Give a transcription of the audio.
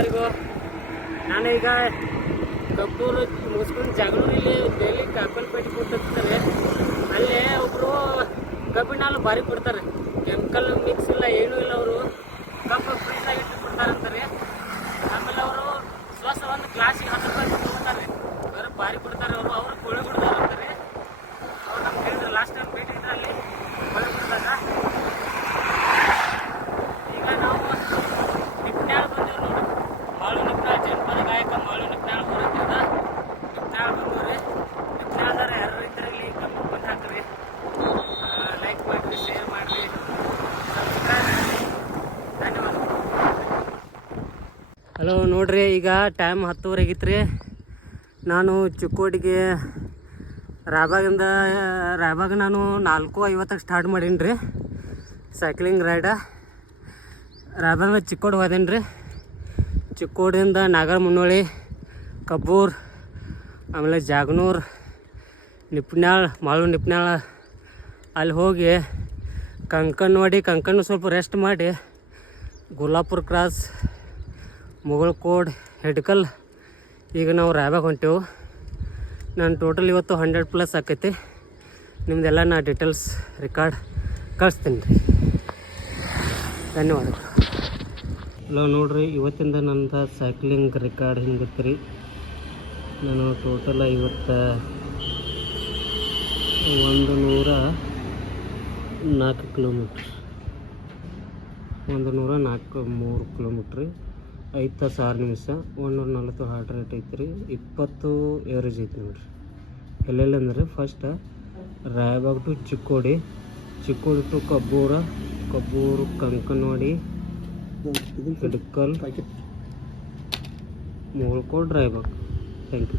ಎಲ್ಲರಿಗೂ. ನಾನು ಈಗ ಕಬ್ಬೂರು ಮುಗಿಸ್ಕೊಂಡು ಜಗಳೂರಲ್ಲಿ ಡೈಲಿ ಕಾಪಲ್ಪೇಟೆ ಕೊಟ್ಟಿರ್ತಾರೆ. ಅಲ್ಲೇ ಒಬ್ಬರು ಕಬ್ಬಿನ ಹಾಲು ಭಾರಿ ಕೊಡ್ತಾರೆ, ಕೆಮಿಕಲ್ ಮಿಕ್ಸ್ ಇಲ್ಲ ಏನೂ ಇಲ್ಲ. ಅವರು ಕಬ್ಬು ಫ್ರೀಸಾಗಿ ಇಟ್ಟು ಕೊಡ್ತಾರಂತಾರೆ. ಆಮೇಲೆ ಅವರು ಸ್ವಸ್ಥ ಒಂದು ಗ್ಲಾಸಿಗೆ 10 ರೂಪಾಯಿ ಕೊಡ್ತಾರೆ, ಬೇರೆ ಭಾರಿ ಕೊಡ್ತಾರೆ. ಅವರು ಕೊಳೆ ಬಿಡ್ತಾರಂತಾರೆ. ಅವ್ರು ನಮ್ಗೆ ಹೇಳಿದ್ರು ಲಾಸ್ಟ್ ಟೈಮ್ ಭೇಟಿ ಇದ್ರೆ ಅಲ್ಲಿ ಕೊಳೆ ಬಿಡ್ದಾಗ. ಈಗ ನಾವು ನಿಪ್ನ್ಯಾಳ ಬಂದೇವ್ರಿ ನೋಡಿ. ಮಾಳು ನಿಪ್ನ್ಯಾಳ ಜನಪದ ಗಾಯಕ ಮಾಳು ನಿಪ್ನ್ಯಾಳ ಬರುತ್ತಿದ್ದ ನಿಪ್ನ್ಯಾಳ ಬಂದವ್ರಿ. ನಿಪ್ನ್ಯಾಳದಾರ ಯಾರು ರೈತರಲ್ಲಿ ಕಮ್ಮಿ ಬಂದು ಹಾಕ್ರಿ, ಲೈಕ್ ಮಾಡಿರಿ, ಶೇರ್ ಮಾಡಿರಿ, ಸಬ್ಸ್ಕ್ರೈಬ್ ಮಾಡಿ. ಧನ್ಯವಾದ. ಹಲೋ ನೋಡ್ರಿ, ಈಗ ಟೈಮ್ 10:30 ಆಗಿತ್ತು. ನಾನು ಚಿಕ್ಕೋಡಿಗೆ ರಾಯಬಾಗ ನಾನು 4:50 ಸ್ಟಾರ್ಟ್ ಮಾಡೀನಿ ರೀ ಸೈಕ್ಲಿಂಗ್ ರೈಡ. ರಾಯಬಾಗ ಚಿಕ್ಕೋಡಿ ಹೋದೇನಿ ರೀ. ಚಿಕ್ಕೋಡಿಯಿಂದ ನಾಗರ ಮುನ್ನೋಳಿ, ಕಬ್ಬೂರ್, ಆಮೇಲೆ ಜಾಗನೂರು, ನಿಪ್ನ್ಯಾಳ, ಮಾಳು ನಿಪ್ನ್ಯಾಳ ಅಲ್ಲಿ ಹೋಗಿ ಕಂಕನ್ ಸ್ವಲ್ಪ ರೆಸ್ಟ್ ಮಾಡಿ ಗುಲ್ಲಾಪುರ ಕ್ರಾಸ್, ಮುಗಳಕೋಡ್, ಹೆಡ್ಕಲ್, ಈಗ ನಾವು ರಾಯಬಾಗ ಹೊಂಟೇವು. ನಾನು ಟೋಟಲ್ ಇವತ್ತು 100+ ಆಕೈತಿ. ನಿಮ್ದೆಲ್ಲ ನಾ ಡೀಟೇಲ್ಸ್ ರೆಕಾರ್ಡ್ ಕಳಿಸ್ತೀನಿ ರೀ. ಧನ್ಯವಾದಗಳು. ಹಲೋ ನೋಡ್ರಿ, ಇವತ್ತಿಂದ ನಂದು ಸೈಕ್ಲಿಂಗ್ ರೆಕಾರ್ಡ್ ಹಿಂಗಿತ್ತು ರೀ. ನಾನು ಟೋಟಲ್ ಇವತ್ತು 104 ಕಿಲೋಮೀಟ್ರ್, 103 ಕಿಲೋಮೀಟ್ರ್, 5 ತಾಸು 6 ನಿಮಿಷ, 140 ಹಾರ್ಟ್ ರೇಟ್ ಐತಿ ರೀ, 20 ಎವರೇಜ್ ಐತಿ ನೋಡ್ರಿ. ಎಲ್ಲೆಲ್ಲ ಅಂದ್ರೆ first Raybag to Chikkodi, Chikkodi to Kabbur Kankanwadi, Hidkal, Mugalkhod, Raybag. Thank you.